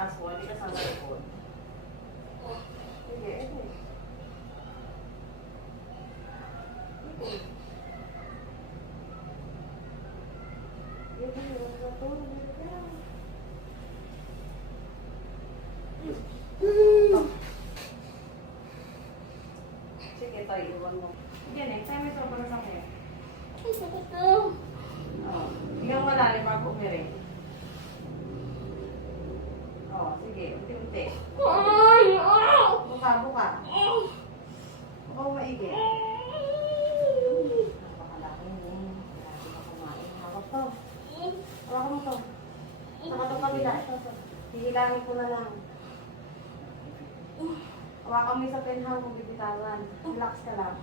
taas mo, hindi ka sa likod. Sige, ito. Sige, tayo, iwan mo. Sige, next time may sobrang sakit. Bigyan mo lalim bago umiring. Sige, unti-unti. Buka, buka. Buka mo maigi. Napakalaki mo. Malaki ka kumain. Hawak to. Hawak mo to. Saka itong kabila. Hihilangin ko na lang. Hawakan mo sa penhang mo, bibitawan. Relax ka lang.